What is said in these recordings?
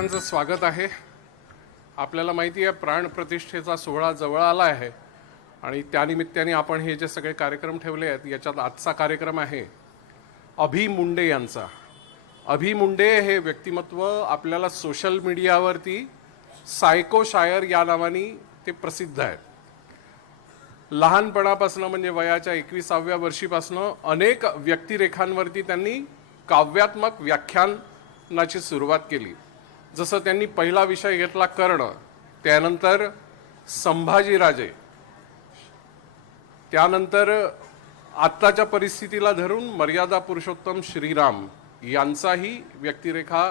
सगळ्यांचं स्वागत आहे। आपल्याला माहिती आहे प्राणप्रतिष्ठेचा सोहळा जवळ आला आहे आणि त्यानिमित्ताने आपण हे जे सगळे कार्यक्रम ठेवले आहेत याच्यात आजचा कार्यक्रम आहे अभि मुंडे यांचा। अभि मुंडे हे व्यक्तिमत्व आपल्याला सोशल मीडियावरती सायको शायर या नावाने ते प्रसिद्ध आहेत। लहानपणापासून म्हणजे वयाच्या 21व्या वर्षीपासून अनेक व्यक्तिरेखांवरती त्यांनी काव्यात्मक व्याख्यानाची सुरुवात केली। जसं त्यांनी पहिला विषय घेतला कर्ण, त्यानंतर संभाजीराजे, त्यानंतर आत्ताच्या परिस्थितीला धरून मर्यादा पुरुषोत्तम श्रीराम यांचाही व्यक्तिरेखा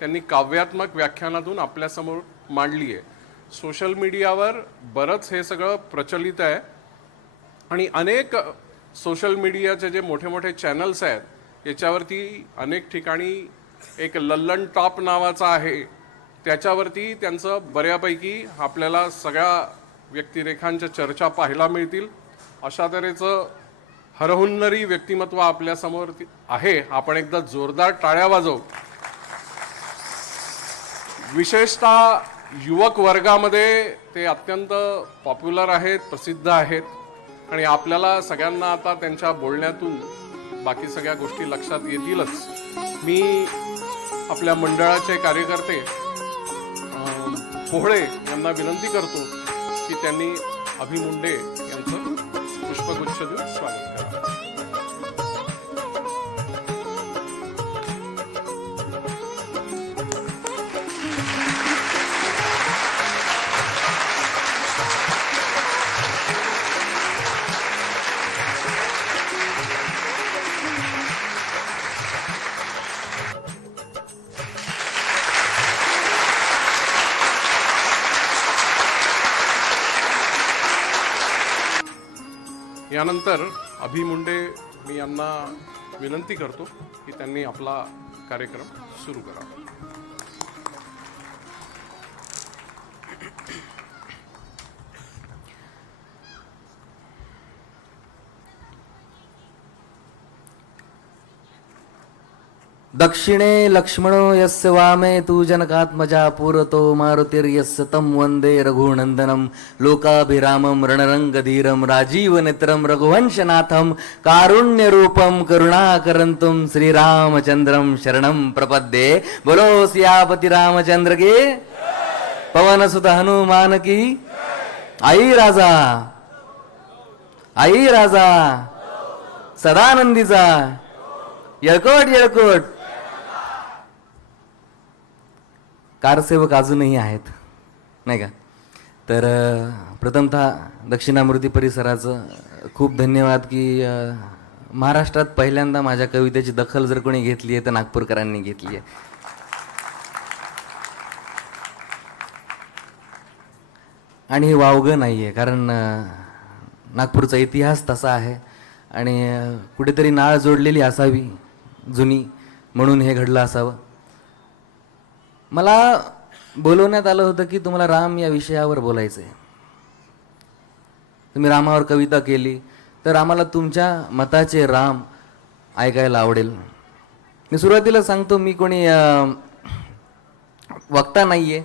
त्यांनी काव्यात्मक व्याख्यानातून आपल्यासमोर मांडली आहे। सोशल मीडियावर बरंच हे सगळं प्रचलित आहे आणि अनेक सोशल मीडियाचे जे मोठे मोठे चॅनल्स आहेत याच्यावरती अनेक ठिकाणी एक लल्लन टॉप नावाचा आहे, त्याच्यावरती त्यांचं बऱ्यापैकी आपल्याला सगळ्या व्यक्तिरेखांच्या चर्चा पाहायला मिळतील। अशा तऱ्हेचं हरहुन्नरी व्यक्तिमत्व आपल्यासमोर आहे। आपण एकदा जोरदार टाळ्या वाजवू। विशेषतः युवक वर्गामध्ये ते अत्यंत पॉप्युलर आहेत, प्रसिद्ध आहेत आणि आपल्याला सगळ्यांना आता त्यांच्या बोलण्यातून बाकी सगळ्या गोष्टी लक्षात येतीलच। मी आपल्या मंडळाचे कार्यकर्ते पोहळे यांना विनंती करतो की त्यांनी अभि मुंडे यांचं पुष्पगुच्छ देऊन स्वागत करा। यानंतर अभि मुंडे मी यांना विनंती करतो की त्यांनी आपला कार्यक्रम सुरू करावा। दक्षिणे लक्ष्मणो यस्य वामे तु जनकात्मजा पुरतो मारुतिर्यस्य तं वन्दे रघुनन्दनं लोकाभिरामं रणरङ्गधीरं राजीवनेत्रं रघुवंशनाथं कारुण्यरूपं करुणाकरन्तुं श्रीरामचन्द्रं शरणं प्रपद्ये। बोलो सियापति रामचंद्र की, पवनसुत हनुमान की। आई राजा सदानंदीचा येळकोट येळकोट। कारसेवक अजूनही आहेत नाही का? तर प्रथमतः दक्षिणामूर्ती परिसराचं खूप धन्यवाद की महाराष्ट्रात पहिल्यांदा माझ्या कवितेची दखल जर कोणी घेतली आहे तर नागपूरकरांनी घेतली आहे। आणि हे वावगं नाही आहे, कारण नागपूरचा इतिहास तसा आहे आणि कुठेतरी नाळ जोडलेली असावी जुनी, म्हणून हे घडलं असावं। मला बोलवण्यात आलं होतं की तुम्हाला राम या विषयावर बोलायचं आहे, तुम्ही रामावर कविता केली तर आम्हाला तुमच्या मताचे राम ऐकायला आवडेल। मी सुरुवातीला सांगतो, मी कोणी वक्ता नाही आहे,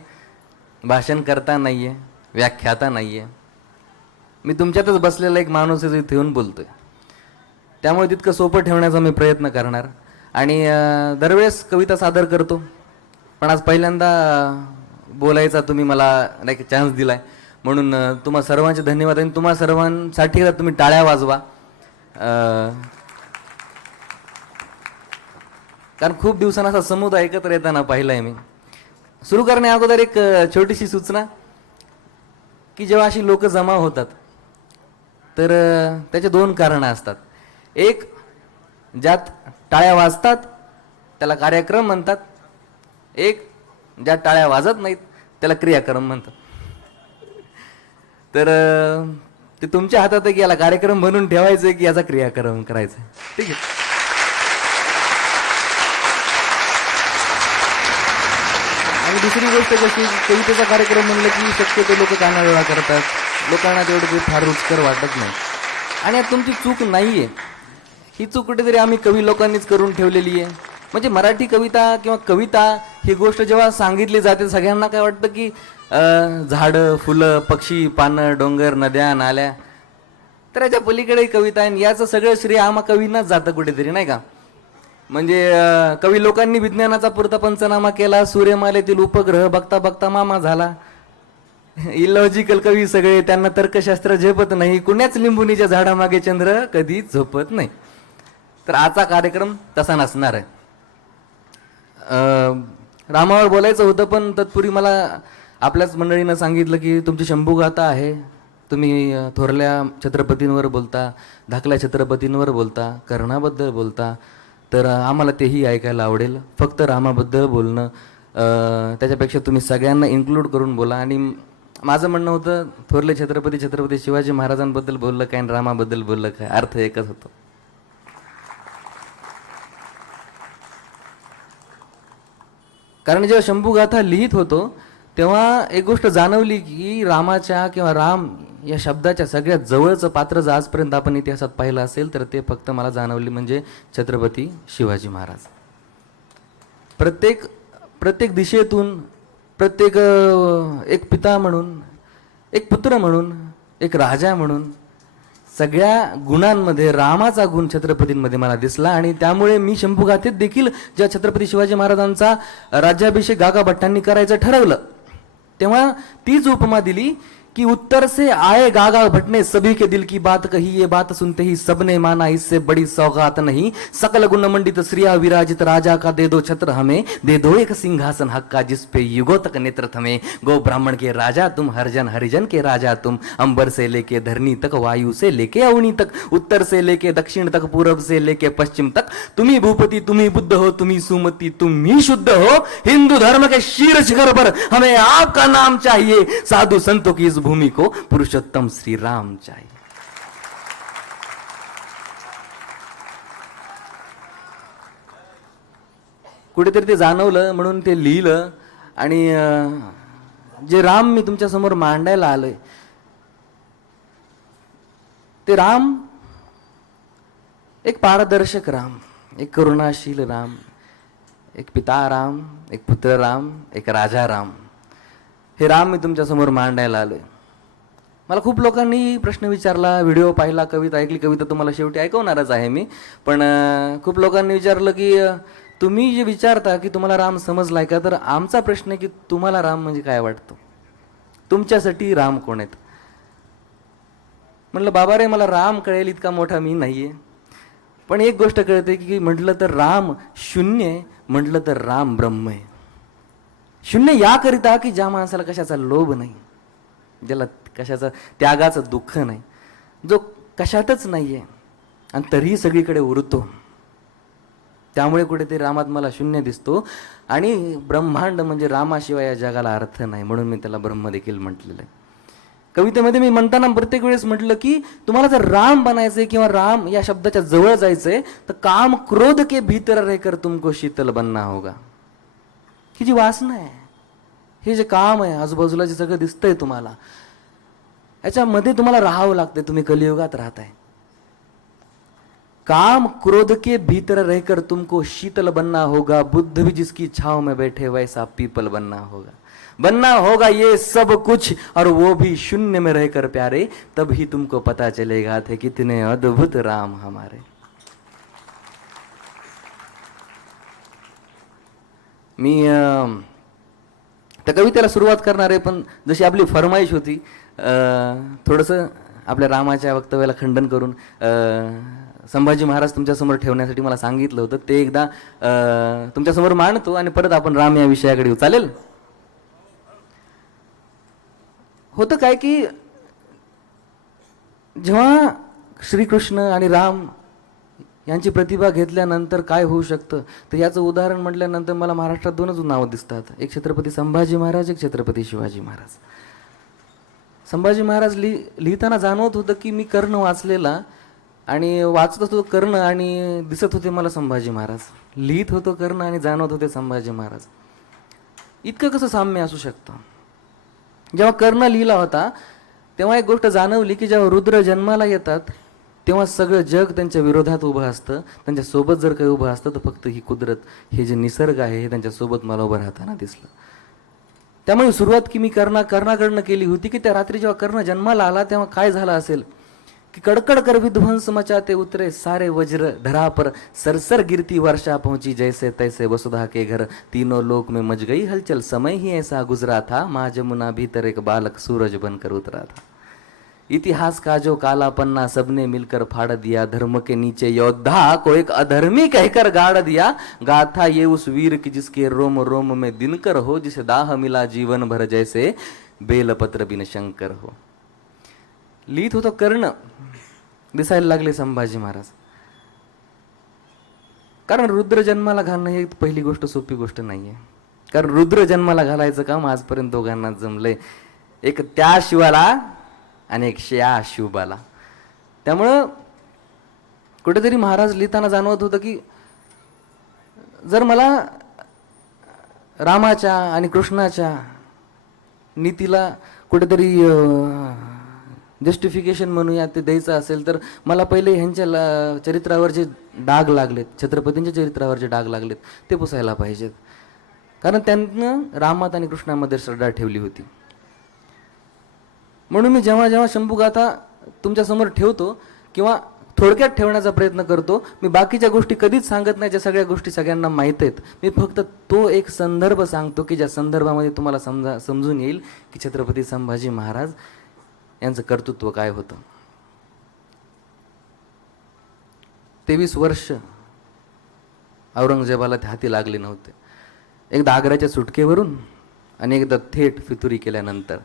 भाषण करता नाही आहे, व्याख्याता नाही आहे। मी तुमच्यातच बसलेला एक माणूस आहे, इथे येऊन बोलतोय, त्यामुळे तितकं सोपं ठेवण्याचा मी प्रयत्न करणार। आणि दरवेळेस कविता सादर करतो, पण आज पहिल्यांदा बोलायचा तुम्ही मला एक चान्स दिलाय, म्हणून तुम्हा सर्वांचे धन्यवाद। आणि तुम्हा सर्वांसाठी तुम्ही टाळ्या वाजवा, कारण खूप दिवसांना असा समुदाय एकत्र येताना पाहिलाय मी। सुरू करण्या अगोदर एक छोटीशी सूचना की जेव्हा अशी लोक जमा होतात तर त्याचे दोन कारणं असतात। एक, ज्यात टाळ्या वाजतात त्याला कार्यक्रम म्हणतात, एक ज्या टाळ्या वाजत नाहीत त्याला क्रियाक्रम म्हणतात। तर ते तुमच्या हातात आहे की याला कार्यक्रम बनवून ठेवायचं आहे की याचा क्रियाक्रम करायचा आहे, ठीक आहे? आणि दुसरी गोष्ट कशी, कवितेचा कार्यक्रम म्हणलं की शक्यतो लोक कानाडोळा करतात, लोकांना तेवढं ते फार रुचकर वाटत नाही। आणि यात तुमची चूक नाही आहे, ही चूक कुठेतरी आम्ही कवी लोकांनीच करून ठेवलेली आहे। म्हणजे मराठी कविता किंवा कविता ही गोष्ट जेव्हा सांगितली जाते सगळ्यांना काय वाटतं की झाडं फुलं पक्षी पानं डोंगर नद्या नाल्या, तर याच्या पलीकडे कविता आहे. याचं सगळं श्रेय आम्हा कवींनाच जातं कुठेतरी, नाही का? म्हणजे कवी लोकांनी विज्ञानाचा पुरता पंचनामा केला, सूर्यमालेतील उपग्रह बघता बघता मामा झाला. इलॉजिकल कवी सगळे, त्यांना तर्कशास्त्र झेपत नाही, कुण्याच लिंबुनीच्या झाडामागे चंद्र कधी झोपत नाही. तर आजचा कार्यक्रम तसा नसणार आहे. रामावर बोलायचं होतं, पण तत्पूर्वी मला आपल्याच मंडळीनं सांगितलं की तुमची शंभूगाथा आहे, तुम्ही थोरल्या छत्रपतींवर बोलता, धाकल्या छत्रपतींवर बोलता, कर्णाबद्दल बोलता, तर आम्हाला तेही ऐकायला आवडेल. फक्त रामाबद्दल बोलणं, त्याच्यापेक्षा तुम्ही सगळ्यांना इन्क्लूड करून बोला. आणि माझं म्हणणं होतं, थोरले छत्रपती छत्रपती शिवाजी महाराजांबद्दल बोललं काय आणि रामाबद्दल बोललं काय, अर्थ एकच होतो. कारण जेव्हा शंभूगाथा लिहित होतो तेव्हा एक गोष्ट जाणवली की रामाच्या किंवा राम या शब्दाच्या सगळ्यात जवळचं पात्र जर आजपर्यंत आपण इतिहासात पाहिलं असेल तर ते फक्त मला जाणवली म्हणजे छत्रपती शिवाजी महाराज. प्रत्येक दिशेतून प्रत्येक एक पिता म्हणून, एक पुत्र म्हणून, एक राजा म्हणून सगळ्या गुणांमध्ये रामाचा गुण छत्रपतींमध्ये मला दिसला. आणि त्यामुळे मी शंभूगाथेत देखील जेव्हा छत्रपती शिवाजी महाराजांचा राज्याभिषेक गागा भट्टांनी करायचं ठरवलं तेव्हा तीच उपमा दिली कि उत्तर से आए गागा भट्ट ने सभी के दिल की बात कही, ये बात सुनते ही सबने माना इससे बड़ी सौगात नहीं, सकल गुण मंडित श्रिया विराजित राजा का दे दो छत्र हमें, दे दो एक सिंहासन हक का जिस पे युगों तक नेत्र थमे, गो ब्राह्मण के राजा तुम, हरिजन हरिजन के राजा तुम, अंबर से लेके धरनी तक, वायु से लेके अवनी तक, उत्तर से लेके दक्षिण तक, पूर्व से लेके पश्चिम तक, तुम्ही भूपति तुम्ही बुद्ध हो, तुम्ही सुमति तुम्ही शुद्ध हो, हिंदू धर्म के शीर्ष शिखर पर हमें आपका नाम चाहिए, साधु संतों की इस भूमि को पुरुषोत्तम श्री राम चाहिए. कुठेतरी ते जाणवलं म्हणून ते लिहिलं. आणि जे राम मी तुमच्या समोर मांडायला आलोय ते राम एक पारदर्शक राम, एक करुणाशील राम, एक पिता राम, एक पुत्र राम, एक राजा राम, हे राम मी तुमच्या समोर मांडायला आलोय. मला खूप लोकांनी प्रश्न विचारला, व्हिडिओ पाहिला, कविता ऐकली. कविता तुम्हाला शेवटी ऐकवणारच आहे मी, पण खूप लोकांनी विचारलं की तुम्ही जे विचारता की तुम्हाला राम समजलाय का, तर आमचा प्रश्न आहे की तुम्हाला राम म्हणजे काय वाटतं, तुमच्यासाठी राम कोण आहेत. म्हटलं बाबा रे, मला राम कळेल इतका मोठा मी नाहीये, पण एक गोष्ट कळते की म्हटलं तर राम शून्य आहे, म्हटलं तर राम ब्रह्म आहे. शून्य याकरिता की ज्या माणसाला कशाचा लोभ नाही, ज्याला कशाचं त्यागाचं दुःख नाही, जो कशातच नाहीये आणि तरीही सगळीकडे उरतो. त्यामुळे कुठेतरी रामात मला शून्य दिसतो. आणि ब्रह्मांड म्हणजे रामाशिवाय या जगाला अर्थ नाही, म्हणून मी त्याला ब्रह्म देखील म्हटलेलं आहे. कवितेमध्ये मी म्हणताना प्रत्येक वेळेस म्हटलं की तुम्हाला जर राम बनायचंय किंवा राम या शब्दाच्या जवळ जायचंय तर काम क्रोध के भीतर रहकर तुमको शीतल बनना होगा. ही जी वासना आहे, हे जे काम आहे, आजूबाजूला जे सगळं दिसतंय तुम्हाला, याच्यामध्ये तुम्हाला राहावं लागतंय. तुम्ही कलियुगात राहताय. काम क्रोध के भीतर रहकर तुमको शीतल बनना होगा, बुद्ध भी जिसकी छाव में बैठे वैसा पीपल बनना होगा. बनना होगा ये सब कुछ और वो भी शून्य में रहकर प्यारे, तभी तुमको पता चलेगा थे कितने अद्भुत राम हमारे. मी त्या कवितेला सुरुवात करणार आहे, पण जशी आपली फरमाईश होती थोडंसं आपल्या रामाच्या वक्तव्याला खंडन करून संभाजी महाराज तुमच्यासमोर ठेवण्यासाठी मला सांगितलं होतं, ते एकदा तुमच्यासमोर मांडतो आणि परत आपण राम या विषयाकडे येऊ. चालेल? होतं काय की जेव्हा श्रीकृष्ण आणि राम यांची प्रतिभा घेतल्यानंतर काय होऊ शकतं, तर याचं उदाहरण म्हटल्यानंतर मला महाराष्ट्रात दोनच नावं दिसतात. एक छत्रपती संभाजी महाराज, एक छत्रपती शिवाजी महाराज. संभाजी महाराज लिहिताना जाणवत होतं की मी कर्ण वाचलेला आणि वाचत होतो कर्ण आणि दिसत होते मला संभाजी महाराज. लिहित होतो कर्ण आणि जाणवत होते संभाजी महाराज. इतकं कसं साम्य असू शकतं. जेव्हा कर्ण लिहिला होता तेव्हा एक गोष्ट जाणवली की जेव्हा रुद्र जन्माला येतात तेव्हा सगळं जग त्यांच्या विरोधात उभं असतं. त्यांच्यासोबत जर काही उभं असतं तर फक्त ही कुदरत, हे जे निसर्ग आहे हे त्यांच्यासोबत मला उभं राहताना दिसलं. त्यामुळे सुरुवात की मी कर्णाकडनं केली होती की त्या रात्री जेव्हा कर्ण जन्माला आला तेव्हा काय झालं असेल की कडकड कर विध्वंस मचाते उतरे सारे वज्र धरा पर सरसर गिरती वर्षा पहुंची जैसे तैसे वसुधा के घर तीनों लोक में मच गई हलचल समय ही ऐसा गुजरा था माँ जमुना भीतर एक बालक सूरज बनकर उतरा था. इतिहास का जो काला पन्ना सबने मिलकर फाड़ दिया धर्म के नीचे योद्धा को एक अधर्मी कहकर गाड़ दिया गाथा ये उस वीर की जिसके रोम रोम में दिनकर हो जिसे दाह मिला जीवन भर जैसे बेलपत्र बिन शंकर हो. लिहित होतो कर्ण, दिसायला लागले संभाजी महाराज. कारण रुद्र जन्माला घालणं ही पहिली गोष्ट सोपी गोष्ट नाहीये. कारण रुद्र जन्माला घालायचं काम आजपर्यंत दोघांना जमलंय, एक त्या शिवाला आणि एक या शिवबाला. त्यामुळं कुठेतरी महाराज लिहिताना जाणवत होतं की जर मला रामाच्या आणि कृष्णाच्या नीतीला कुठेतरी जस्टिफिकेशन म्हणूया ते द्यायचं असेल तर मला पहिले ह्यांच्या चरित्रावर जे डाग लागलेत, छत्रपतींच्या चरित्रावर जे डाग लागलेत ते पुसायला पाहिजेत. कारण त्यांनं रामात आणि कृष्णामध्ये श्रद्धा ठेवली होती. म्हणून मी जेव्हा जेव्हा शंभूगाथा तुमच्यासमोर ठेवतो किंवा थोडक्यात ठेवण्याचा प्रयत्न करतो, मी बाकीच्या गोष्टी कधीच सांगत नाही, ज्या सगळ्या गोष्टी सगळ्यांना माहीत आहेत. मी फक्त तो एक संदर्भ सांगतो की ज्या संदर्भामध्ये तुम्हाला समजून येईल की छत्रपती संभाजी महाराज यांचं कर्तृत्व काय होतं. 23 वर्ष औरंगजेबाला ते हाती लागले नव्हते. एकदा आग्र्याच्या सुटकेवरून आणि एकदा थेट फितुरी केल्यानंतर.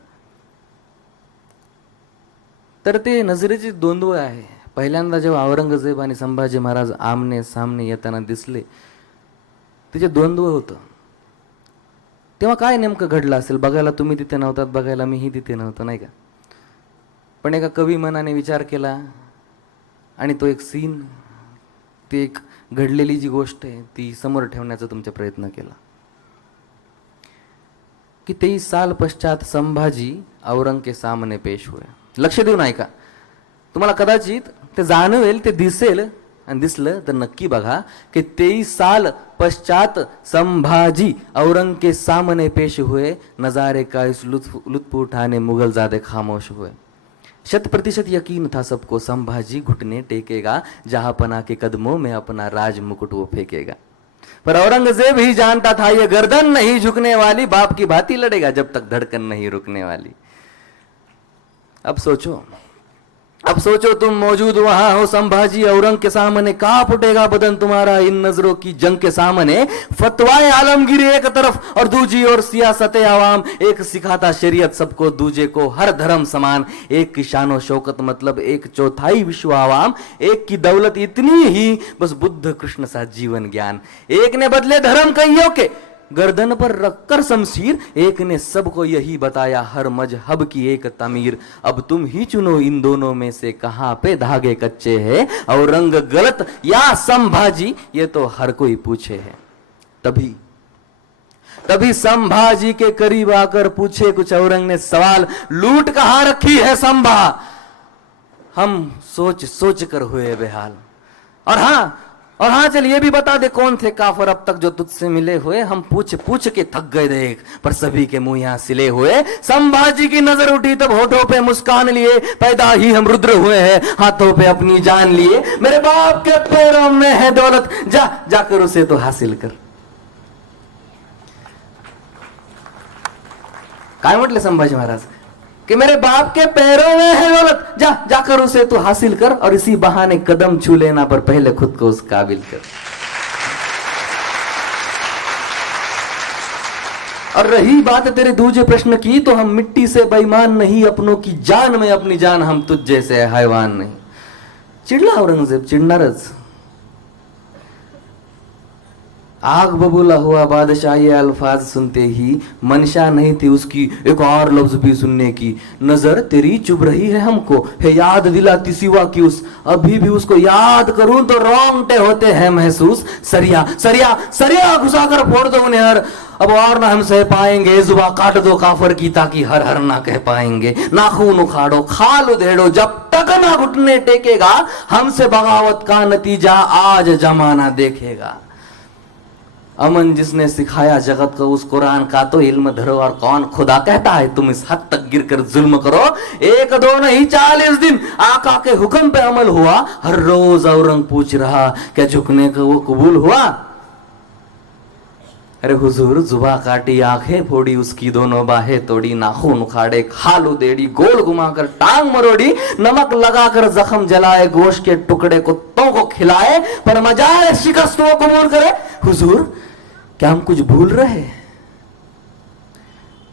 तर ते नजरेचे द्वंद्व आहे. पहिल्यांदा जेव्हा औरंगजेब आणि संभाजी महाराज आमने सामने येताना दिसले, तिचे द्वंद्व होतं. तेव्हा काय नेमकं घडलं असेल, बघायला तुम्ही तिथे नव्हतात, बघायला मीही तिथे नव्हतो, नाही का. पण एका कवी मनाने विचार केला आणि तो एक सीन, ती एक घडलेली जी गोष्ट आहे ती समोर ठेवण्याचा तुमचा प्रयत्न केला की 23 साल पश्चात संभाजी औरंग के सामने पेश हुए. लक्ष देऊन ऐका, तुम्हाला कदाचित ते जाणवेल, ते दिसेल, आणि दिसलं तर नक्की बघा की 23 साल पश्चात संभाजी औरंग के सामने पेश हुए नजारे का इस लुत्फ उठाने मुगल ज़ादे खामोश हुए. 100% यकीन था सबको संभाजी घुटने टेकेगा जहांपना के कदमों में अपना राज मुकुट वो फेंकेगा. पर औरंगजेब ही जानता था ये गर्दन नहीं झुकने वाली, बाप की भांति लड़ेगा जब तक धड़कन नहीं रुकने वाली. अब सोचो तुम मौजूद वहां हो संभाजी औरंग के सामने, कांप उठेगा बदन तुम्हारा इन नजरों की जंग के सामने. फतवाए आलमगीर एक तरफ और दूजी और सियासत आवाम, एक सिखाता शरीयत सबको दूजे को हर धर्म समान, एक की शानो शौकत मतलब एक चौथाई विश्व आवाम, एक की दौलत इतनी ही बस बुद्ध कृष्ण सा जीवन ज्ञान. एक ने बदले धर्म कईयों के गर्दन पर रखकर शमशीर, एक ने सबको यही बताया हर मजहब की एक तमीर. अब तुम ही चुनो इन दोनों में से कहां पे धागे कच्चे हैं, औरंग गलत या संभाजी ये तो हर कोई पूछे है. तभी संभाजी के करीब आकर पूछे कुछ औरंग ने सवाल, लूट कहां रखी है संभा. हम सोच सोच कर हुए बेहाल. और हाँ चल ये भी बता दे कौन थे काफर अब तक जो तुझसे मिले हुए. हम पूछ पूछ के थक गए देख, पर सभी के मुंह यहाँ सिले हुए. संभाजी की नजर उठी तब होठों पे मुस्कान लिए, पैदा ही हम रुद्र हुए हैं हाथों पे अपनी जान लिए. मेरे बाप के पैरों में है दौलत, जा जाकर उसे तो हासिल कर. काय म्हटले संभाजी महाराज कि मेरे बाप के पैरों में है दौलत, जा जाकर उसे तू हासिल कर और इसी बहाने कदम छू लेना, पर पहले खुद को उस काबिल कर. और रही बात तेरे दूजे प्रश्न की, तो हम मिट्टी से बेईमान नहीं, अपनों की जान में अपनी जान, हम तुझ जैसे हैवान नहीं. चिडला औरंगजेब, चिडणारच. आग बबूला हुआ बादशाह ये अल्फाज सुनते ही मनशा नहीं थी उसकी एक और लफ्ज भी सुनने की। नजर तेरी चुभ रही है हमको, है याद दिलाती सिवा की उस, अभी भी उसको याद करूं तो रोंगटे होते हैं महसूस। सरिया सरिया सरिया घुसाकर फोड़ दो उन्हें हर, अब और ना हम सह पाएंगे, जुबा काट दो काफर की ताकि हर हर ना कह पाएंगे। नाखून उखाड़ो खाल उधेड़ो जब तक ना घुटने टेकेगा, हमसे बगावत का नतीजा आज जमाना देखेगा। अमन जिसने सिखाया जगत को उस कुरान का तो इल्म धरो, और कौन खुदा कहता है तुम इस हद तक गिरकर जुल्म करो। एक दो नहीं 40 दिन आका के हुक्म पे अमल हुआ, हर रोज औरंग पूछ रहा क्या झुकने का वो कबूल हुआ। अरे हुजूर जुबा काटी आंखें फोड़ी उसकी दोनों बाहें तोड़ी, नाखून उखाड़े खाल उधेड़ी गोल घुमाकर टांग मरोड़ी, नमक लगाकर जख्म जलाए गोश्त के टुकड़े कुत्तों को खिलाए, पर मजाए शिकस्त वो कबूल करे। हुजूर क्या हम कुछ भूल रहे?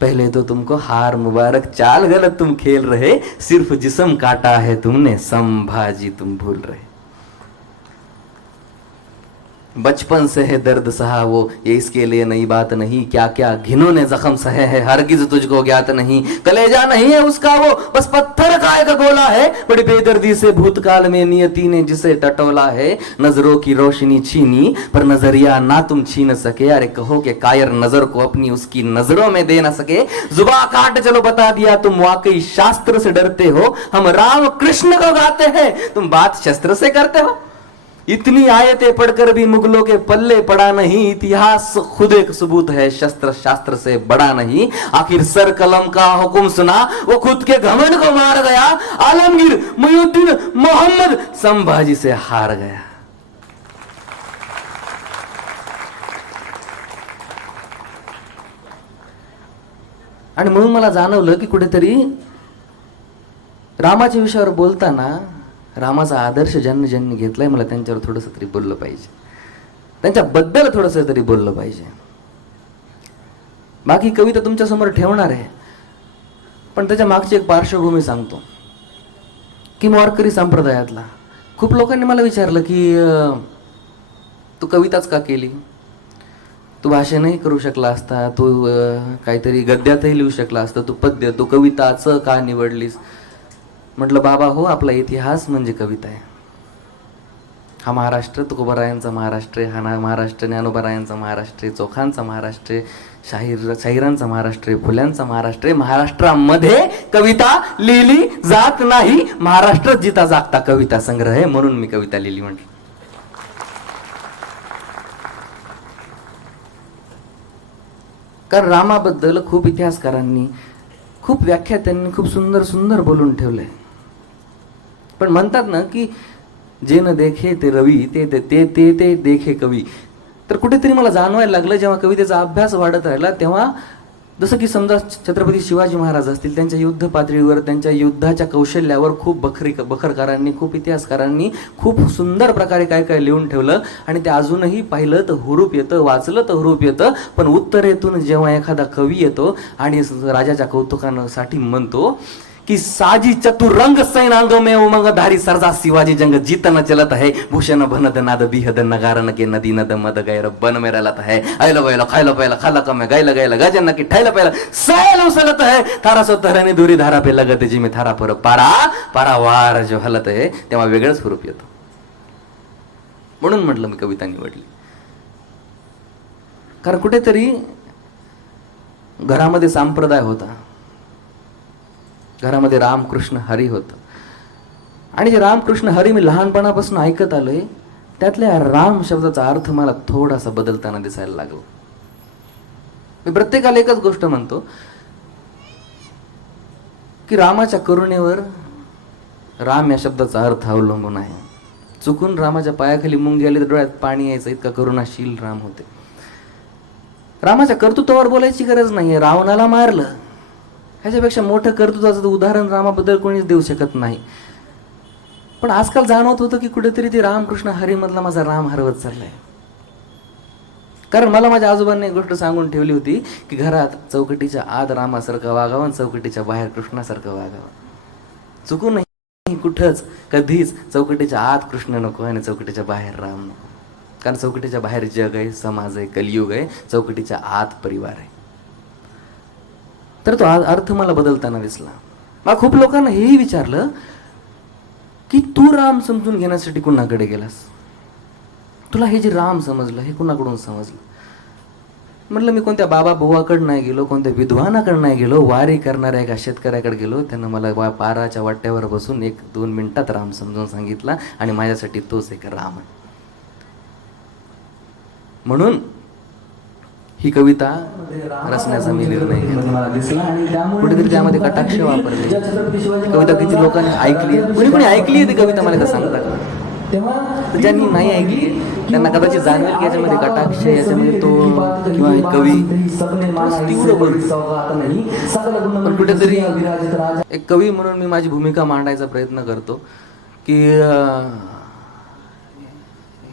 पहले तो तुमको हार मुबारक, चाल गलत तुम खेल रहे, सिर्फ जिस्म काटा है तुमने, संभाजी तुम भूल रहे। बचपन से है दर्द सहा वो, ये इसके लिए नई बात नहीं, क्या क्या घिनौने जख्म सहे है हरगिज तुझको ज्ञात नहीं। कलेजा नहीं है उसका वो, बस पत्थर का एक गोला है, बड़ी बेदर्दी से भूतकाल में नियति ने जिसे टटोला है। नजरों की रोशनी छीनी पर नजरिया ना तुम छीन सके, अरे कहो कि कायर नजर को अपनी उसकी नजरों में दे ना सके। जुबा काट चलो बता दिया तुम वाकई शास्त्र से डरते हो, हम राम कृष्ण को गाते हैं तुम बात शस्त्र से करते हो। इतनी आयतें पढ़कर भी मुगलों के पल्ले पड़ा नहीं, इतिहास खुद एक सबूत है शस्त्र शास्त्र से बड़ा नहीं। आखिर सर कलम का हुक्म सुना वो खुद के घमंड को मार गया, आलमगीर मुइनुद्दीन मोहम्मद संभाजी से हार गया। आणि म्हणून मला जाणवलं की कुठेतरी रामाच्या विषयावर बोलताना रामाचा आदर्श ज्यांनी ज्यांनी घेतलाय, मला त्यांच्यावर थोडंसं तरी बोललं पाहिजे, त्यांच्याबद्दल थोडंसं तरी बोललं पाहिजे। बाकी कविता तुमच्या समोर ठेवणार आहे, पण त्याच्या मागची एक पार्श्वभूमी सांगतो की वारकरी संप्रदायातला खूप लोकांनी मला विचारलं की तू कविताच का केली, तू भाषणही करू शकला असता, तू काहीतरी गद्यातही लिहू शकला असता, तू पद्य तू कविताच का निवडलीस। म्हटलं बाबा हो, आपला इतिहास म्हणजे कविता आहे। हा महाराष्ट्र तुकोबारायांचा महाराष्ट्र आहे, हा महाराष्ट्र ज्ञानोबारायांचा महाराष्ट्र आहे, चोखांचा महाराष्ट्र आहे, शाहिरांचा महाराष्ट्र आहे, फुल्यांचा महाराष्ट्र आहे। महाराष्ट्रामध्ये कविता लिहिली जात नाही, महाराष्ट्र जिता जागता कविता संग्रह आहे, म्हणून मी कविता लिहिली म्हटलं। कारण रामाबद्दल खूप इतिहासकारांनी खूप व्याख्यात्यांनी खूप सुंदर सुंदर बोलून ठेवलंय, पण म्हणतात ना की जे न देखे ते रवी, ते ते ते ते, ते देखे कवी। तर कुठेतरी मला जाणवायला लागलं जेव्हा कवितेचा अभ्यास वाढत राहिला, तेव्हा जसं की समजा छत्रपती शिवाजी महाराज असतील, त्यांच्या युद्ध पातळीवर त्यांच्या युद्धाच्या कौशल्यावर खूप बखरकारांनी खूप इतिहासकारांनी खूप सुंदर प्रकारे काय काय लिहून ठेवलं, आणि ते अजूनही पाहिलं तर हुरूप येतं, वाचलं तर हुरूप येतं। पण उत्तरेतून जेव्हा एखादा कवी येतो आणि राजाच्या कौतुकासाठी म्हणतो कि साजी चतुरंग सैन अंग में उमंग धारी सरजा शिवाजी जंग जीतन चलत है, भूषण भनद नाद बिहद नगारन के नदी नद मद गैर बन में रलत है, ऐल बैल खैल पैल खलक में गैल गैल गजन की ठैल पैल सैल उसलत है, थारा सो तरने दूरी धारा पे लगत जी में थारा पर पारा पारा वार जो हलत है, तेव्हा वेगळंच स्वरूप येतं। म्हणून म्हटलं मी कविता निवडली, कारण कुठेतरी घरामध्ये संप्रदाय होता, घरामध्ये रामकृष्ण हरी होतं, आणि जे रामकृष्ण हरी मी लहानपणापासून ऐकत आलोय, त्यातल्या राम शब्दाचा अर्थ मला थोडासा बदलताना दिसायला लागला। मी प्रत्येकाला एकच गोष्ट म्हणतो की रामाच्या करुणेवर राम या शब्दाचा अर्थ अवलंबून आहे। चुकून रामाच्या पायाखाली मुंगी आली तर डोळ्यात पाणी यायचं, इतका करुणाशील राम होते। रामाच्या कर्तृत्वावर बोलायची गरज नाहीये, रावणाला मारलं, ह्याच्यापेक्षा मोठं कर्तृत्वाचं उदाहरण रामाबद्दल कोणीच देऊ शकत नाही। पण आजकाल जाणवत होतं की कुठेतरी ते रामकृष्ण हरी मधला माझा राम हरवत चाललाय। कारण मला माझ्या आजोबांनी एक गोष्ट सांगून ठेवली होती की घरात चौकटीच्या आत रामासारखं वागावं, चौकटीच्या बाहेर कृष्णासारखं वागावं। चुकून नाही कुठंच कधीच चौकटीच्या आत कृष्ण नको आणि चौकटीच्या बाहेर राम नको। कारण चौकटीच्या बाहेर जग आहे, समाज आहे, कलियुग आहे, चौकटीच्या आत परिवार आहे. तर तो अर्थ मला बदलताना दिसला. मग खूप लोकांना हेही विचारलं की तू राम समजून घेण्यासाठी कुणाकडे गेलास, तुला हे जे राम समजलं हे कुणाकडून समजलं? म्हटलं मी कोणत्या बाबा बुवाकडे नाही गेलो, कोणत्या विद्वानाकडे नाही गेलो, वारी करणाऱ्या एका शेतकऱ्याकडे गेलो. त्यानं मला पाराच्या वाट्यावर बसून 1-2 मिनिटात राम समजून सांगितला आणि माझ्यासाठी तोच एक राम आहे. म्हणून ही कविता रचण्याचा मी निर्णय घेतला. कुठेतरी त्यामध्ये कटाक्ष वापरले. कविता किती लोकांनी ऐकली, कोणी ऐकली आहे ती कविता मला एकदा सांगता का? ज्यांनी नाही ऐकली त्यांना कदाचित जाणवेल की याच्यामध्ये कटाक्ष, याच्यामध्ये तो किंवा कवी तीव्र बोलतो. पण कुठेतरी एक कवी म्हणून मी माझी भूमिका मांडायचा प्रयत्न करतो की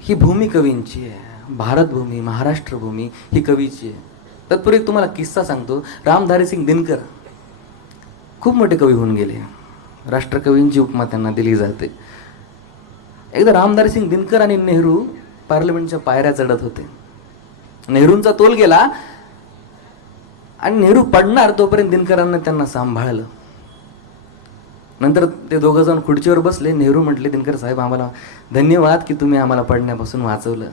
ही भूमी कवींची आहे, भारतभूमी, महाराष्ट्रभूमी ही कवीची आहे. तत्पूर्वी तुम्हाला किस्सा सांगतो. रामधारी सिंग दिनकर खूप मोठे कवी होऊन गेले, राष्ट्रकवींची उपमा त्यांना दिली जाते. एकदा रामधारी सिंग दिनकर आणि नेहरू पार्लमेंटच्या पायऱ्या चढत होते. नेहरूंचा तोल गेला आणि नेहरू पडणार तोपर्यंत दिनकरांना त्यांना सांभाळलं. नंतर ते दोघं जाऊन खुर्चीवर बसले. नेहरू म्हटले, दिनकर साहेब आम्हाला धन्यवाद की तुम्ही आम्हाला पडण्यापासून वाचवलं.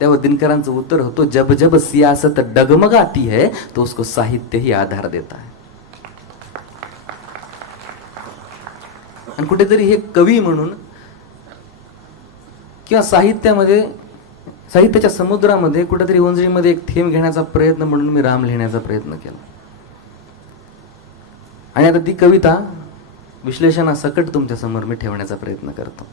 त्यावर दिनकरांचं उत्तर होतो, जब जब सियासत डगमगाती है तो उसको साहित्य ही आधार देता है. आणि कुठेतरी हे कवी म्हणून किंवा साहित्यामध्ये, साहित्याच्या समुद्रामध्ये कुठेतरी ओंजळीमध्ये एक थेंब घेण्याचा प्रयत्न म्हणून मी राम लिहिण्याचा प्रयत्न केला. आणि आता ती कविता विश्लेषणासकट तुमच्या समोर मी ठेवण्याचा प्रयत्न करतो.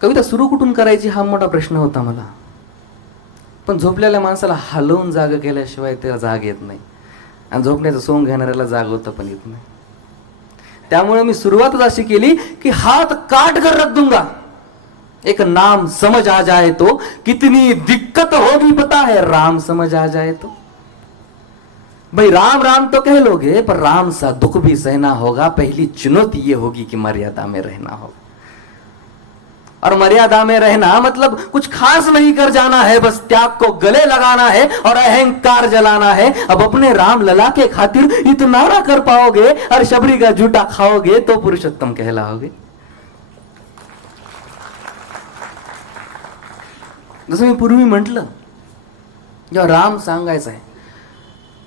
कविता सुरू कुठून करायची हा मोठा प्रश्न होता मला. पण झोपलेल्या माणसाला हलवून जाग केल्याशिवाय त्याला जाग येत नाही, आणि झोपण्याचं सोंग घेणाऱ्याला जागवता पण येत नाही. त्यामुळे मी सुरुवातच अशी केली की हात काट कर रख दूंगा, एक नाम समझ आ जाए तो कितनी दिक्कत होगी पता है, राम समझ आ जाए तो. भाई राम राम तो कह लोगे पर राम सा दुख भी सहना होगा. पहली चुनौती ये होगी कि मर्यादा में रहना होगा. और मर्यादा में रहना मतलब कुछ खास नहीं कर जाना है, बस त्याग को गले लगाना है और अहंकार जलाना है. अब अपने राम लला के खातिर इतना ना कर पाओगे और शबरी का जूठा खाओगे तो पुरुषोत्तम कहलाओगे. जसं मी पूर्वी म्हटलं, जेव्हा राम सांगायचा आहे,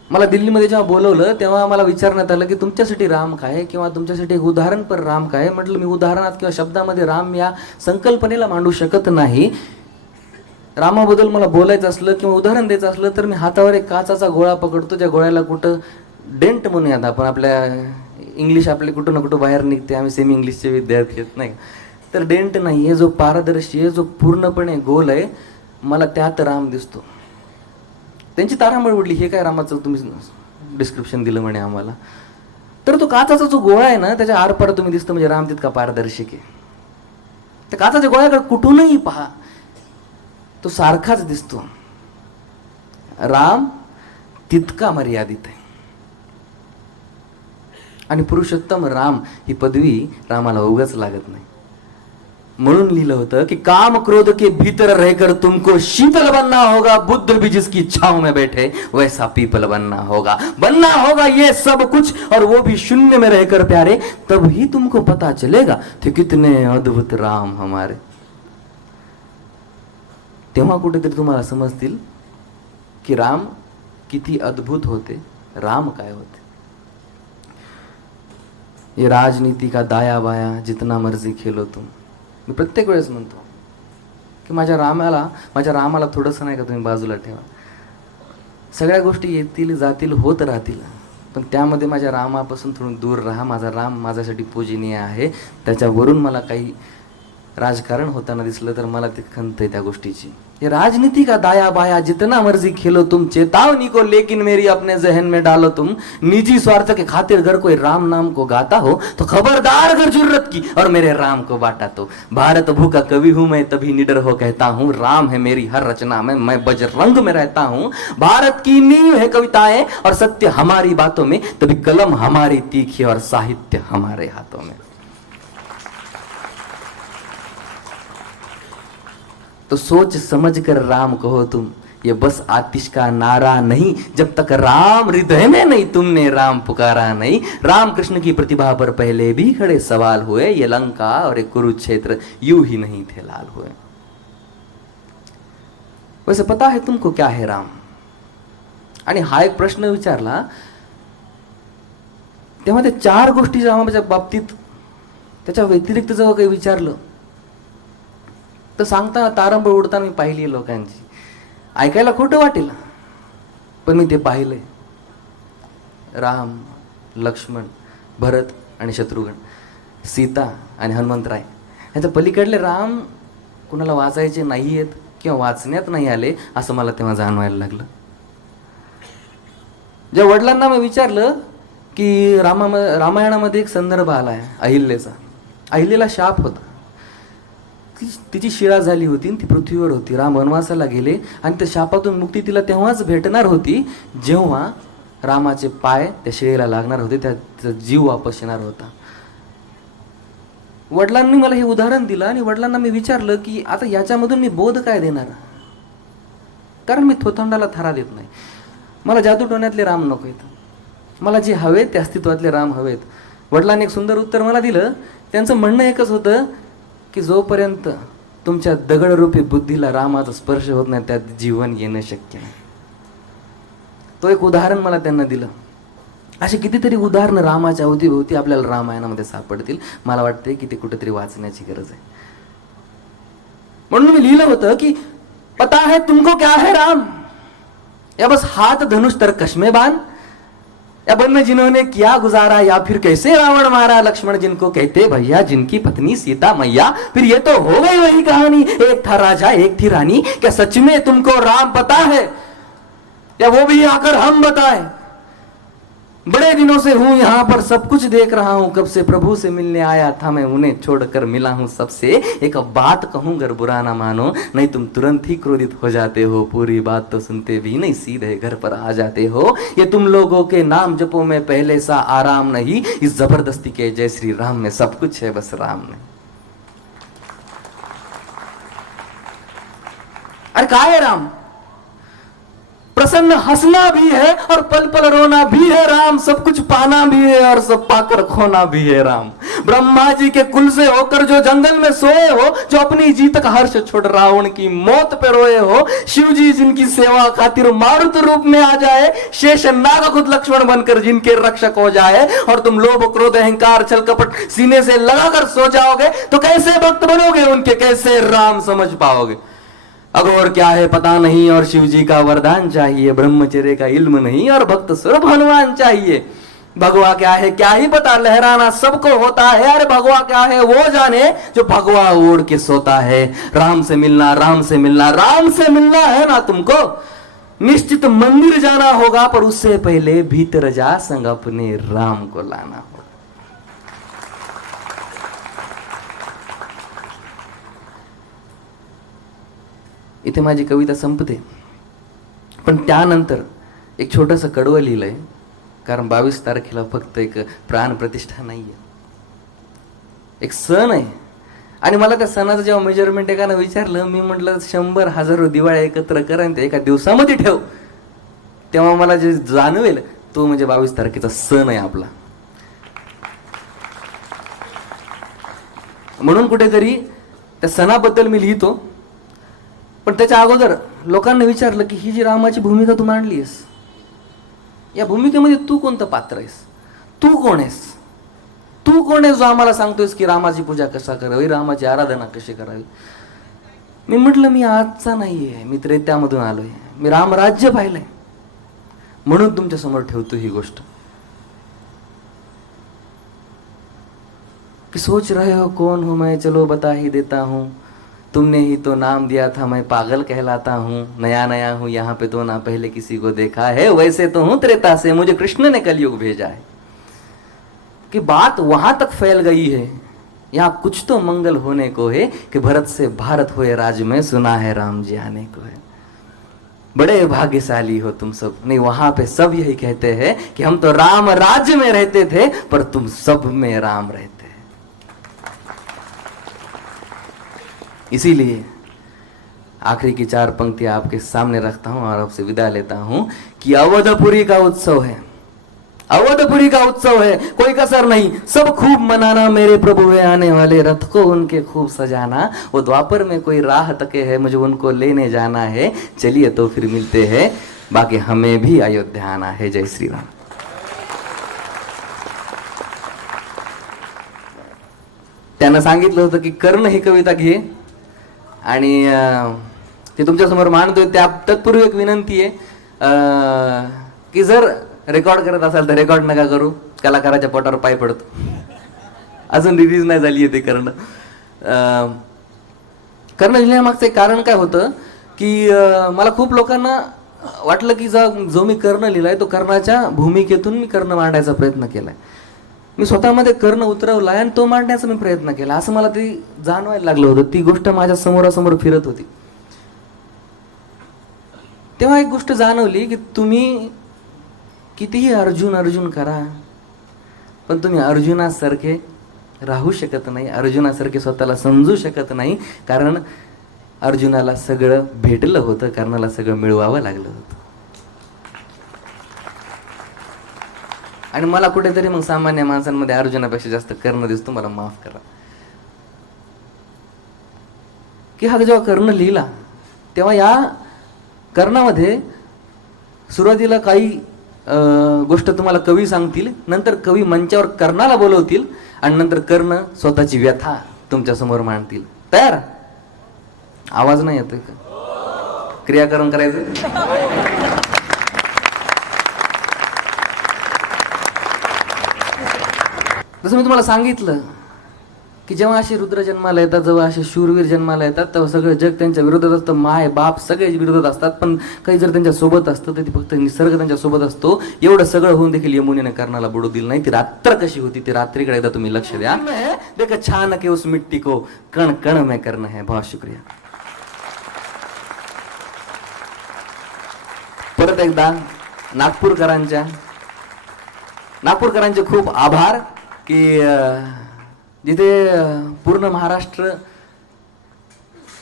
मला दिल्लीमध्ये जेव्हा बोलवलं तेव्हा मला विचारण्यात आलं की तुमच्यासाठी राम काय किंवा तुमच्यासाठी एक उदाहरण पर राम काय. म्हटलं मी उदाहरणात किंवा शब्दामध्ये राम या संकल्पनेला मांडू शकत नाही. रामाबद्दल मला बोलायचं असलं किंवा उदाहरण द्यायचं असलं तर मी हातावर एक काचाचा गोळा पकडतो, ज्या गोळ्याला कुठं डेंट म्हणूयात आपण, आपल्या इंग्लिश आपले कुठं ना कुठं बाहेर निघते, आम्ही सेमी इंग्लिशचे विद्यार्थी आहेत नाही, तर डेंट नाही आहे, जो पारदर्शी आहे, जो पूर्णपणे गोल आहे, मला त्यात राम दिसतो. त्यांची तारांबळ उडली, हे काय रामाचं तुम्ही डिस्क्रिप्शन दिलं म्हणे आम्हाला. तर तो काचाचा जो गोळा आहे ना त्याच्या आरपार तुम्ही दिसतं म्हणजे राम तितका पारदर्शक आहे. त्या काचाच्या गोळ्याकडे कुठूनही पहा तो सारखाच दिसतो. राम तितका मर्यादित आहे. आणि पुरुषोत्तम राम ही पदवी रामाला उगाच लागत नाही. म्हणून लिहिलं होतं की काम क्रोध के भीतर रहकर तुमको शीतल बनना होगा, बुद्ध भी जिसकी छाव में बैठे वैसा पीपल बनना होगा ये सब कुछ, और वो भी शून्य में रहकर प्यारे, तभी तुमको पता चलेगा थे कितने अद्भुत राम हमारे. तेव्हा कुठेतरी तुम्हाला समजतील की राम किती अद्भुत होते, राम काय होते. ये राजनीति का दाया बाया जितना मर्जी खेलो तुम. मी प्रत्येक वेळेस म्हणतो की माझ्या रामाला थोडंसं नाही का तुम्ही बाजूला ठेवा. सगळ्या गोष्टी येतील जातील होत राहतील, पण त्यामध्ये माझ्या रामापासून थोडं दूर राहा. माझा राम माझ्यासाठी पूजनीय आहे. त्याच्यावरून मला काही राजकारण होताना दिसलं तर मला ते खंत आहे त्या गोष्टीची. ये राजनीति का दाया बाया जितना मर्जी खेलो तुम, चेतावनी को लेकिन मेरी अपने जहन में डालो तुम. निजी स्वार्थ के खातिर अगर कोई राम नाम को गाता हो तो खबरदार अगर जुर्रत की और मेरे राम को बांटा तो. भारत भूखा कवि हूं मैं तभी निडर हो कहता हूं, राम है मेरी हर रचना में, मैं बजरंग में रहता हूं. भारत की नींव है कविताएं और सत्य हमारी बातों में, तभी कलम हमारी तीखी और साहित्य हमारे हाथों में. तो सोच समझ कर राम कहो तुम, ये बस आतिश का नारा नहीं, जब तक राम हृदय में नहीं तुमने राम पुकारा नहीं। राम कृष्ण की प्रतिभा पर पहले भी खड़े सवाल हुए, ये लंका और ये कुरुक्षेत्र यूं ही नहीं थे लाल हुए। वैसे पता है तुमको क्या है राम? आणि हा एक प्रश्न विचारला तेव्हा ते 4 गोष्टी रामाच्या बाबतीत त्याच्या व्यतिरिक्त जेव्हा काही विचारलं तर सांगताना तारंबळ उडताना मी पाहिली लोकांची. ऐकायला खोटं वाटेल पण मी ते पाहिलंय. राम, लक्ष्मण, भरत आणि शत्रुघ्न, सीता आणि हनुमंतराय ह्याच्या पलीकडले राम कुणाला वाचायचे नाही आहेत किंवा वाचण्यात नाही आले असं मला तेव्हा जाणवायला लागलं. ज्या वडिलांना मी विचारलं की रामायणामध्ये एक संदर्भ आला आहे अहिल्याचा. अहिल्याला शाप होता, तिची शिळा झाली होती आणि ती पृथ्वीवर होती. राम वनवासाला गेले आणि त्या शापातून मुक्ती तिला तेव्हाच भेटणार होती जेव्हा रामाचे पाय त्या शिळेला लागणार होते, त्याचा जीव वापस येणार होता. वडिलांनी मला हे उदाहरण दिलं आणि वडिलांना मी विचारलं की आता याच्यामधून मी बोध काय देणार, कारण मी थोथंडाला थारा देत नाही. मला जादूटोण्यातले राम नको आहेत, मला जे हवेत ते अस्तित्वातले राम हवेत. वडिलांनी एक सुंदर उत्तर मला दिलं. त्यांचं म्हणणं एकच होतं की जोपर्यंत तुमच्या दगडरूपी बुद्धीला रामाचा स्पर्श होत नाही त्यात जीवन येणं शक्य नाही. तो एक उदाहरण मला त्यांना दिलं. अशी कितीतरी उदाहरणं रामाच्या अवतीभोवती आपल्याला रामायणामध्ये सापडतील. मला वाटते की ते कुठेतरी वाचण्याची गरज आहे. म्हणून मी लिहिलं होतं की पता है तुमको क्या है राम, या बस हाथ धनुष तर कश्मे बाण, या बन में जिन्होंने किया गुजारा, या फिर कैसे रावण मारा लक्ष्मण जिनको कहते भैया, जिनकी पत्नी सीता मैया, फिर ये तो हो गई वही कहानी, एक था राजा एक थी रानी, क्या सच में तुमको राम पता है, या वो भी आकर हम बताए, बड़े दिनों से हूं यहाँ पर सब कुछ देख रहा हूं, कब से प्रभु से मिलने आया था मैं उन्हें छोड़कर मिला हूं सबसे, एक बात कहूं अगर बुरा ना मानो, नहीं तुम तुरंत ही क्रोधित हो जाते हो, पूरी बात तो सुनते भी नहीं सीधे घर पर आ जाते हो, ये तुम लोगों के नाम जपो में पहले सा आराम नहीं, इस जबरदस्ती के जय श्री राम में सब कुछ है बस राम नहीं. अरे काय है राम? प्रसन्न हंसना भी है और पल पल रोना भी है राम, सब कुछ पाना भी है और सब पाकर खोना भी है राम. ब्रह्मा जी के कुल से होकर जो जंगल में सोए हो, जो अपनी जीत का हर्ष छोड़ रावण की मौत पे रोए हो, शिव जी जिनकी सेवा खातिर मारुत रूप में आ जाए, शेष नाग खुद लक्ष्मण बनकर जिनके रक्षक हो जाए, और तुम लोभ क्रोध अहंकार छल कपट सीने से लगाकर सो जाओगे, तो कैसे भक्त बनोगे उनके, कैसे राम समझ पाओगे. अघोर क्या है पता नहीं और शिव जी का वरदान चाहिए, ब्रह्मचर्य का इल्म नहीं और भक्त स्वरूप हनुमान चाहिए. भगवा क्या है क्या ही पता, लहराना सबको होता है, अरे भगवा क्या है वो जाने जो भगवा ओढ़ के सोता है. राम से मिलना राम से मिलना राम से मिलना है ना तुमको, निश्चित मंदिर जाना होगा, पर उससे पहले भीतर जा संग अपने राम को लाना होगा. इथे माझी कविता संपते, पण त्यानंतर एक छोटंसं कडवं लिहिलंय, कारण 22 तारखेला फक्त एक प्राण प्रतिष्ठा नाहीये, एक सण आहे. आणि मला त्या सणाचं जेव्हा मेजरमेंट एकानं विचारलं, मी म्हटलं 100,000 दिवाळ्या एकत्र कर आणि ते एका दिवसामध्ये ठेव, तेव्हा मला जे जाणवेल तो म्हणजे 22 तारखेचा सण आहे आपला. म्हणून कुठेतरी त्या सणाबद्दल मी लिहितो. पण त्याच्या अगोदर लोकांना विचारलं की ही जी रामाची भूमिका तू मांडलीस, या भूमिकेमध्ये तू कोणतं पात्र आहेस, तू कोण आहेस, तू कोण आहेस जो आम्हाला सांगतोयस की रामाची पूजा कसा करावी, रामाची आराधना कशी करावी. मी म्हटलं मी आजचा नाहीये, मी त्रेत्यामधून आलोय, मी रामराज्य पाहिलंय, म्हणून तुमच्या समोर ठेवतो ही गोष्ट. कि सोच रहे हो कौन हूं मैं, चलो बता ही देता हूं, तुमने ही तो नाम दिया था मैं पागल कहलाता हूँ, नया नया हूँ यहाँ पे तो ना पहले किसी को देखा है, वैसे तो हूँ त्रेता से मुझे कृष्ण ने कलयुग भेजा है. कि बात वहां तक फैल गई है, यहाँ कुछ तो मंगल होने को है, कि भरत से भारत हुए राज में सुना है राम जी आने को है. बड़े भाग्यशाली हो तुम सब. नहीं, वहां पे सब यही कहते हैं कि हम तो राम राज्य में रहते थे, पर तुम सब में राम रहते हैं. इसीलिए आखिरी की 4 पंक्तियां आपके सामने रखता हूं और आपसे विदा लेता हूं कि अवधपुरी का उत्सव है, अवधपुरी का उत्सव है, कोई कसर नहीं, सब खूब मनाना, मेरे प्रभु है आने वाले, रथ को उनके खूब सजाना, वो द्वापर में कोई राह तके है, मुझे उनको लेने जाना है, चलिए तो फिर मिलते हैं, बाकी हमें भी अयोध्या आना है। जय श्री राम। त्यांना सांगितलं होतं की कर्ण ही कविता घे आणि ते तुमच्यासमोर मांडतोय, त्या तत्पूर्वी एक विनंती आहे की जर रेकॉर्ड करत असाल तर रेकॉर्ड नका करू, कलाकाराच्या पोटावर पाय पडतो, अजून रिलीज नाही झाली आहे ते कर्ण. कर्ण लिहिण्यामागचं एक कारण काय होतं की मला खूप लोकांना वाटलं की जो मी कर्ण लिहिलाय तो कर्णाच्या भूमिकेतून मी कर्ण मांडायचा प्रयत्न केलाय, मी स्वतःमध्ये कर्ण उतरवलाय आणि तो मांडण्याचा मी प्रयत्न केला, असं मला ते जाणवायला लागलं होतं. ती गोष्ट माझ्या समोरासमोर फिरत होती. तेव्हा एक गोष्ट जाणवली की तुम्ही कितीही अर्जुन अर्जुन करा, पण तुम्ही अर्जुनासारखे राहू शकत नाही, अर्जुनासारखे स्वतःला समजू शकत नाही, कारण अर्जुनाला सगळं भेटलं होतं, कर्णाला सगळं मिळवावं लागलं होतं. आणि मला कुठेतरी मग सामान्य माणसांमध्ये अर्जुनापेक्षा जास्त कर्ण दिसतो, मला माफ करा. की हा जेव्हा कर्ण लिहिला तेव्हा या कर्णामध्ये सुरुवातीला काही गोष्ट तुम्हाला कवी सांगतील, नंतर कवी मंचावर कर्णाला बोलवतील आणि नंतर कर्ण स्वतःची व्यथा तुमच्या समोर मांडतील. तयार? आवाज नाही येतोय का? क्रियाकरण करायचं? जसं मी तुम्हाला सांगितलं की जेव्हा असे रुद्र जन्माला येतात, जेव्हा असे शूरवीर जन्माला येतात, तेव्हा सगळं जग त्यांच्या विरोधात असतं, माय बाप सगळे विरोधात असतात, पण काही जर त्यांच्या सोबत असतं तर ती फक्त निसर्ग त्यांच्या सोबत असतो. एवढं सगळं होऊन देखील यमुनेने कर्णाला बुडू दिलं नाही. ती रात्र कशी होती, ती रात्रीकडे एकदा तुम्ही लक्ष द्या. देख छान के उस मिट्टी को कण कण में कर्ण है. बहुत शुक्रिया. परत एकदा नागपूरकरांचे खूप आभार की जिथे पूर्ण महाराष्ट्र,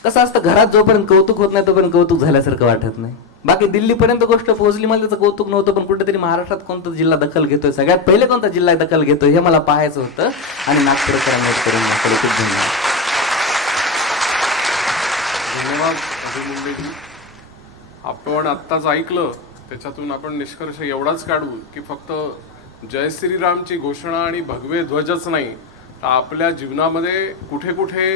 कसं असतं घरात जोपर्यंत कौतुक होत नाही तोपर्यंत कौतुक झाल्यासारखं वाटत नाही. बाकी दिल्लीपर्यंत गोष्ट पोहोचली, मला त्याचं कौतुक नव्हतं, पण कुठेतरी महाराष्ट्रात कोणता जिल्हा दखल घेतोय, सगळ्यात पहिले कोणता जिल्हा दखल घेतोय हे मला पाहायचं होतं. आणि नागपूरकरांना खूप धन्यवाद. धन्यवाद अभि मुंडेजी. आपण आत्ताच ऐकलं त्याच्यातून आपण निष्कर्ष एवढाच काढू की फक्त जय श्रीरामची घोषणा आणि भगवे ध्वजच नाही, तर आपल्या जीवनामध्ये कुठे कुठे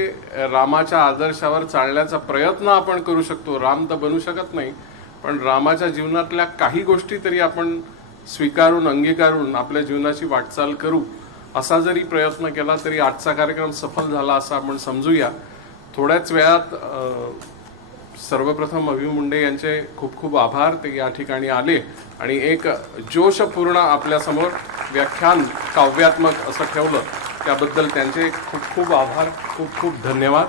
रामाच्या आदर्शावर चालण्याचा प्रयत्न आपण करू शकतो. राम तर बनू शकत नाही, पण रामाच्या जीवनातल्या काही गोष्टी तरी आपण स्वीकारून अंगीकारून आपल्या जीवनाची वाटचाल करू, असा जरी प्रयत्न केला तरी आजचा कार्यक्रम सफल झाला असं आपण समजूया. थोड्याच वेळात सर्वप्रथम अभि मुंडे यांचे खूप खूप आभार, ते या ठिकाणी आले आणि एक जोशपूर्ण आपल्यासमोर व्याख्यान काव्यात्मक असं ठेवलं, त्याबद्दल त्यांचे खूप खूप आभार, खूप खूप धन्यवाद.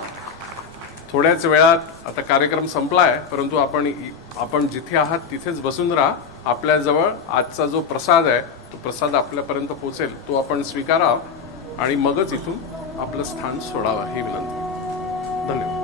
थोड्याच वेळात आता कार्यक्रम संपला आहे, परंतु आपण जिथे आहात तिथेच बसून राहा. आपल्याजवळ आजचा जो प्रसाद आहे तो प्रसाद आपल्यापर्यंत पोहोचेल, तो आपण स्वीकारावा आणि मगच इथून आपलं स्थान सोडावं ही विनंती. धन्यवाद.